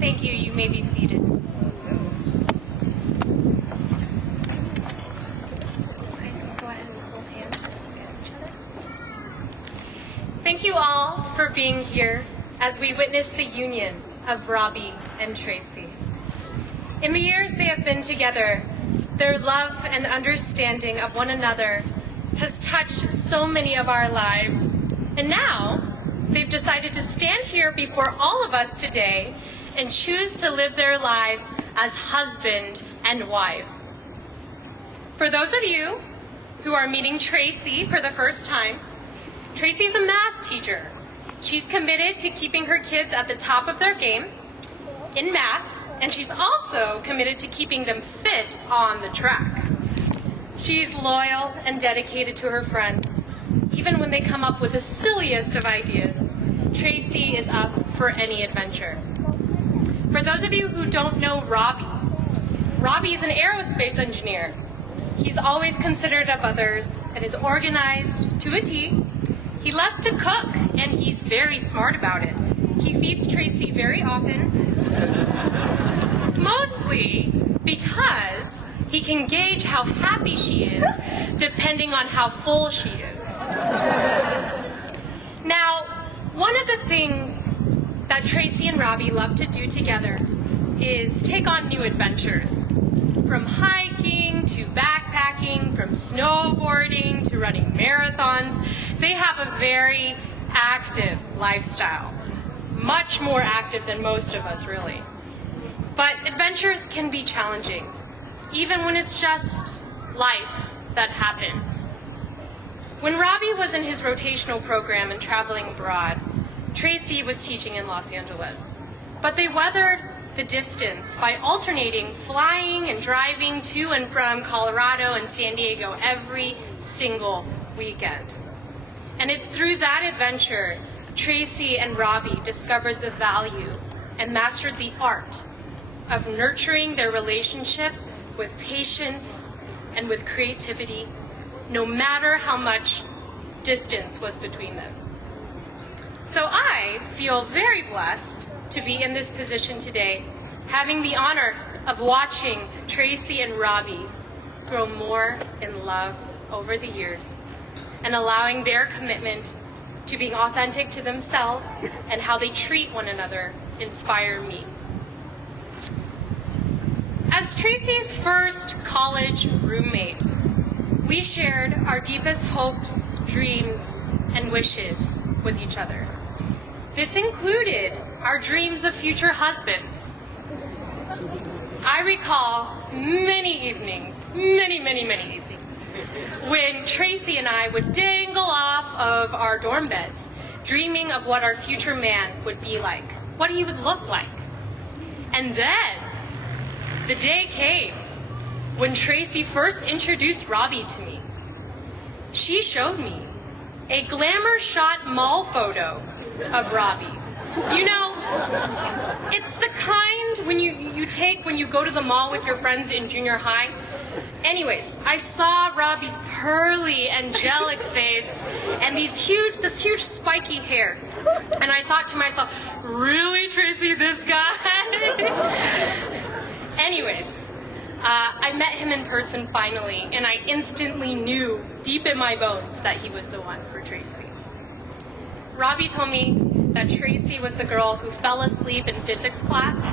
Thank you. You may be seated. Guys, go ahead and hold hands and look at each other. Thank you all for being here as we witness the union of Robby and Tracy. In the years they have been together, their love and understanding of one another has touched so many of our lives. And now, they've decided to stand here before all of us today and choose to live their lives as husband and wife. For those of you who are meeting Tracy for the first time, Tracy's a math teacher. She's committed to keeping her kids at the top of their game in math, and she's also committed to keeping them fit on the track. She's loyal and dedicated to her friends. Even when they come up with the silliest of ideas, Tracy is up for any adventure. For those of you who don't know Robby, Robby is an aerospace engineer. He's always considerate of others and is organized to a T. He loves to cook, and he's very smart about it. He feeds Tracy very often, mostly because he can gauge how happy she is depending on how full she is. Now, one of the things that Tracy and Robby love to do together is take on new adventures. From hiking to backpacking, from snowboarding to running marathons, they have a very active lifestyle. Much more active than most of us, really. But adventures can be challenging, even when it's just life that happens. When Robby was in his rotational program and traveling abroad, Tracy was teaching in Los Angeles. But they weathered the distance by alternating flying and driving to and from Colorado and San Diego every single weekend. And it's through that adventure Tracy and Robby discovered the value and mastered the art of nurturing their relationship with patience and with creativity, no matter how much distance was between them. So I feel very blessed to be in this position today, having the honor of watching Tracy and Robby grow more in love over the years and allowing their commitment to being authentic to themselves and how they treat one another inspire me. As Tracy's first college roommate, we shared our deepest hopes, dreams, and wishes with each other. This included our dreams of future husbands. I recall many evenings, many evenings, when Tracy and I would dangle off of our dorm beds, dreaming of what our future man would be like, what he would look like. And then the day came when Tracy first introduced Robby to me. She showed me a glamour shot mall photo of Robby. You know, it's the kind when you take when you go to the mall with your friends in junior high. Anyways, I saw Robby's pearly, angelic face and this huge spiky hair. And I thought to myself, really, Tracy, this guy? Anyways, I met him in person finally, and I instantly knew deep in my bones that he was the one for Tracy. Robby told me that Tracy was the girl who fell asleep in physics class,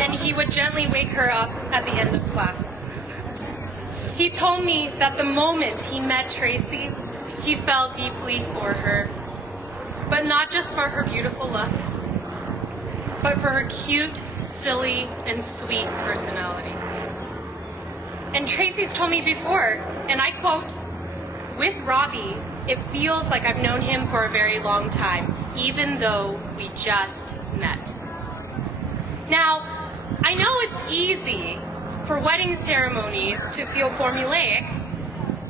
and he would gently wake her up at the end of class. He told me that the moment he met Tracy, he fell deeply for her, but not just for her beautiful looks, but for her cute, silly, and sweet personality. And Tracy's told me before, and I quote, "With Robby, it feels like I've known him for a very long time, even though we just met." Now, I know it's easy for wedding ceremonies to feel formulaic,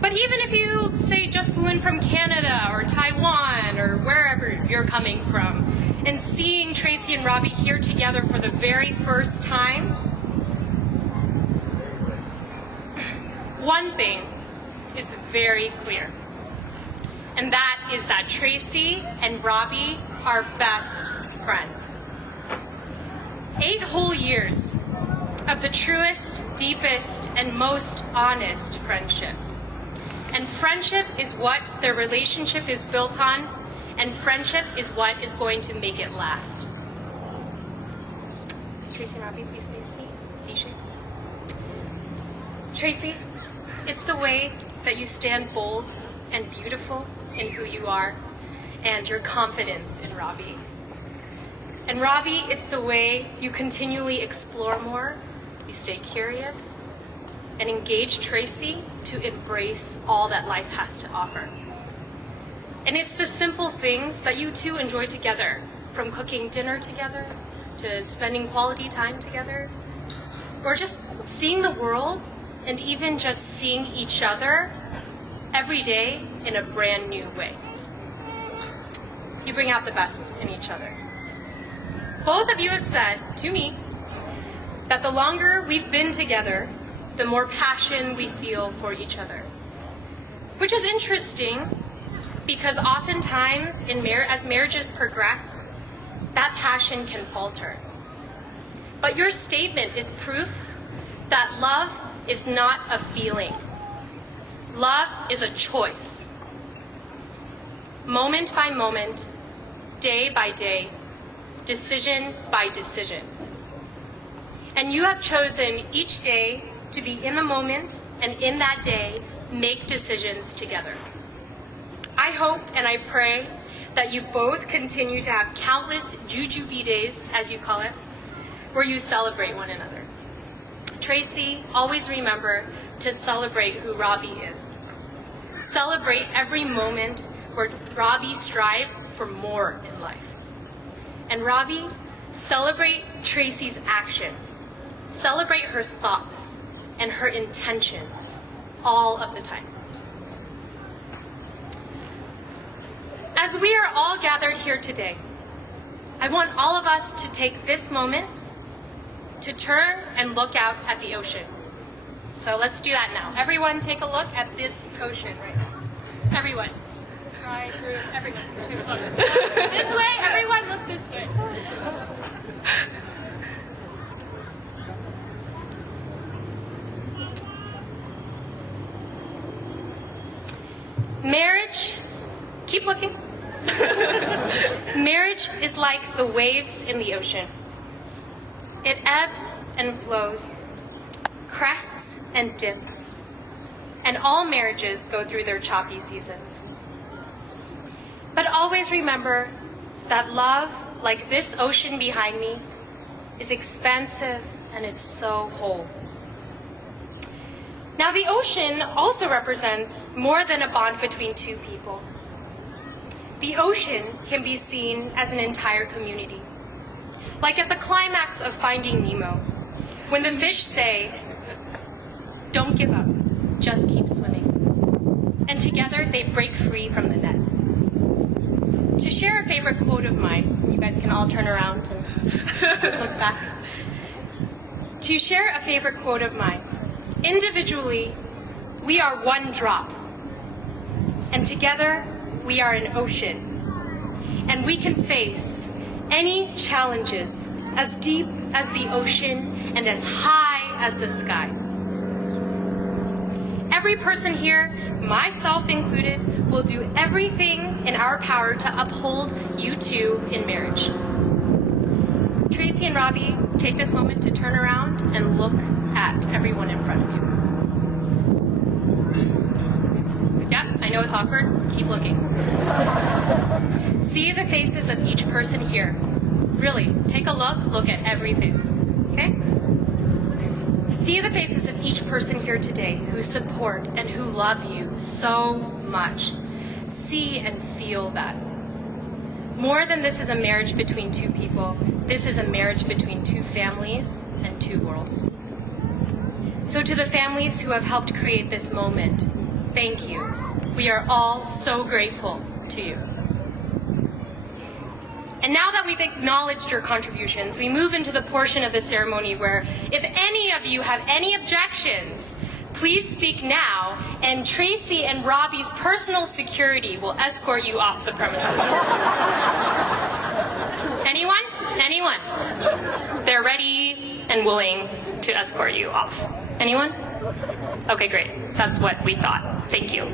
but even if you, say, just flew in from Canada or Taiwan or wherever you're coming from, and seeing Tracy and Robby here together for the very first time, one thing is very clear, and that is that Tracy and Robby are best friends. 8 whole years of the truest, deepest, and most honest friendship. And friendship is what their relationship is built on, and friendship is what is going to make it last. Tracy and Robby, please face me. Tracy, it's the way that you stand bold and beautiful in who you are, and your confidence in Robby. And Robby, it's the way you continually explore more, you stay curious, and engage Tracy to embrace all that life has to offer. And it's the simple things that you two enjoy together, from cooking dinner together, to spending quality time together, or just seeing the world, and even just seeing each other every day in a brand new way. You bring out the best in each other. Both of you have said to me that the longer we've been together, the more passion we feel for each other. Which is interesting, because oftentimes as marriages progress, that passion can falter. But your statement is proof that love is not a feeling. Love is a choice. Moment by moment, day by day, decision by decision. And you have chosen each day to be in the moment, and in that day, make decisions together. I hope and I pray that you both continue to have countless jujube days, as you call it, where you celebrate one another. Tracy, always remember to celebrate who Robby is. Celebrate every moment where Robby strives for more in life. And Robby, celebrate Tracy's actions. Celebrate her thoughts and her intentions all of the time. As we are all gathered here today, I want all of us to take this moment to turn and look out at the ocean. So let's do that now. Everyone take a look at this ocean right now. Everyone. Right through, everyone. Take a look. This way, everyone look this way. Marriage, keep looking. Marriage is like the waves in the ocean. It ebbs and flows, crests and dips, and all marriages go through their choppy seasons. But always remember that love, like this ocean behind me, is expansive and it's so whole. Now, the ocean also represents more than a bond between two people. The ocean can be seen as an entire community. Like at the climax of Finding Nemo, when the fish say, "Don't give up, just keep swimming." And together they break free from the net. To share a favorite quote of mine, you guys can all turn around and look back. To share a favorite quote of mine, individually, we are one drop, and together we are an ocean. And we can face any challenges as deep as the ocean and as high as the sky. Every person here, myself included, will do everything in our power to uphold you two in marriage. Tracy and Robby, take this moment to turn around and look at everyone in front of you. Yep, I know it's awkward. Keep looking. See the faces of each person here. Really, take a look at every face, okay? See the faces of each person here today who support and who love you so much. See and feel that. More than this is a marriage between two people, this is a marriage between two families and two worlds. So to the families who have helped create this moment, thank you. We are all so grateful to you. And now that we've acknowledged your contributions, we move into the portion of the ceremony where, if any of you have any objections, please speak now, and Tracy and Robby's personal security will escort you off the premises. Anyone? Anyone? They're ready. and willing to escort you off. Anyone? Okay, great. That's what we thought. Thank you.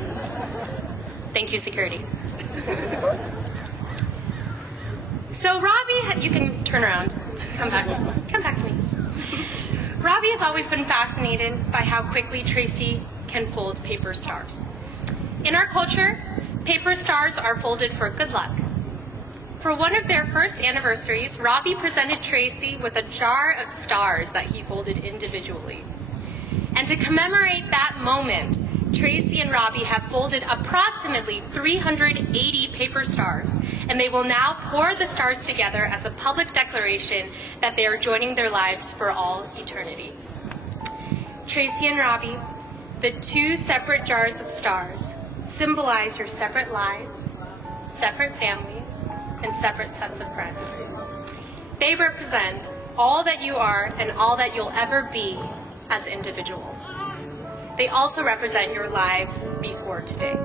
Thank you, security. So Robby, you can turn around. Come back to me. Robby has always been fascinated by how quickly Tracy can fold paper stars. In our culture, paper stars are folded for good luck. For one of their first anniversaries, Robby presented Tracy with a jar of stars that he folded individually. And to commemorate that moment, Tracy and Robby have folded approximately 380 paper stars, and they will now pour the stars together as a public declaration that they are joining their lives for all eternity. Tracy and Robby, the two separate jars of stars, symbolize your separate lives, separate families, and separate sets of friends. They represent all that you are and all that you'll ever be as individuals. They also represent your lives before today.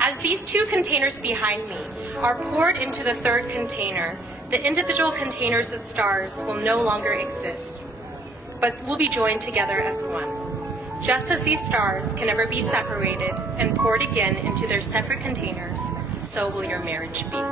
As these two containers behind me are poured into the third container, the individual containers of stars will no longer exist, but will be joined together as one. Just as these stars can never be separated and poured again into their separate containers, so will your marriage be.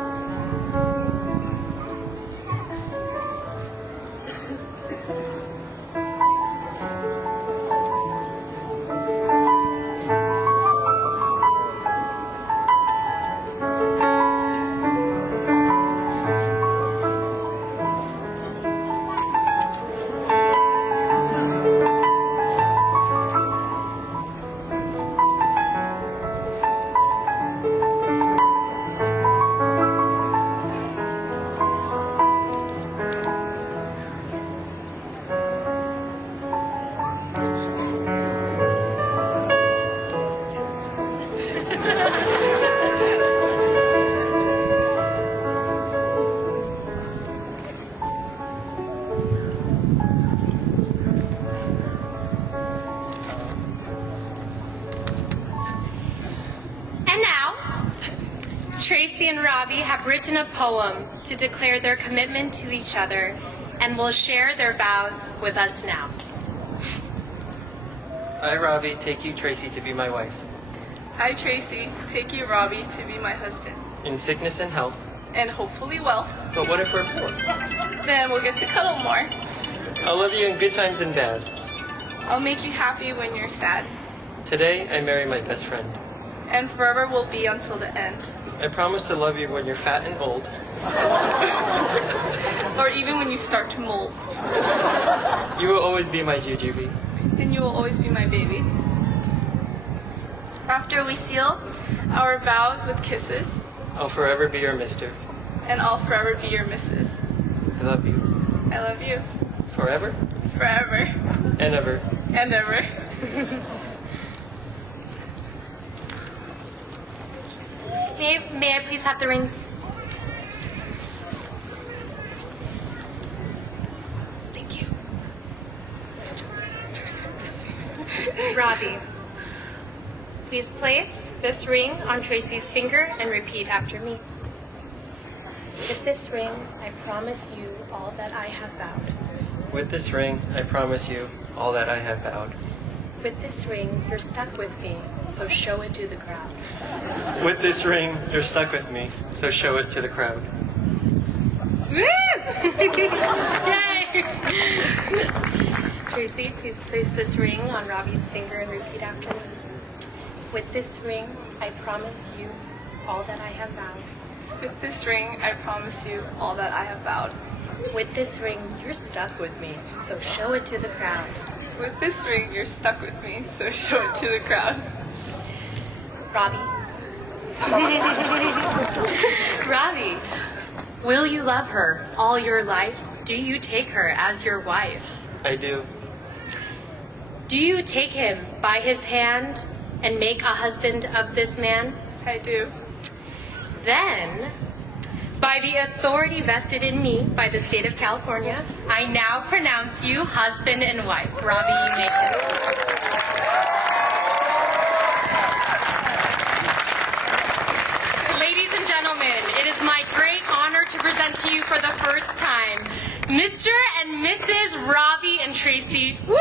Tracy and Robby have written a poem to declare their commitment to each other and will share their vows with us now. I, Robby, take you, Tracy, to be my wife. I, Tracy, take you, Robby, to be my husband. In sickness and health. And hopefully wealth. But what if we're poor? Then we'll get to cuddle more. I'll love you in good times and bad. I'll make you happy when you're sad. Today, I marry my best friend. And forever will be until the end. I promise to love you when you're fat and old. Or even when you start to mold. You will always be my jujube. And you will always be my baby. After we seal our vows with kisses. I'll forever be your mister. And I'll forever be your missus. I love you. I love you. Forever? Forever. And ever. And ever. May I please have the rings? Thank you. Robby, please place this ring on Tracy's finger and repeat after me. With this ring, I promise you all that I have vowed. With this ring, I promise you all that I have vowed. With this ring, you're stuck with me, so show it to the crowd. With this ring, you're stuck with me, so show it to the crowd. Woo! Yay! Tracy, please place this ring on Robby's finger and repeat after me. With this ring, I promise you all that I have vowed. With this ring, I promise you all that I have vowed. With this ring, you're stuck with me, so show it to the crowd. With this ring, you're stuck with me, so show it to the crowd. Robby. Robby, will you love her all your life? Do you take her as your wife? I do. Do you take him by his hand and make a husband of this man? I do. Then, by the authority vested in me by the state of California, I now pronounce you husband and wife. Robby, you may kiss. Ladies and gentlemen, it is my great honor to present to you for the first time Mr. and Mrs. Robby and Tracy. Woo!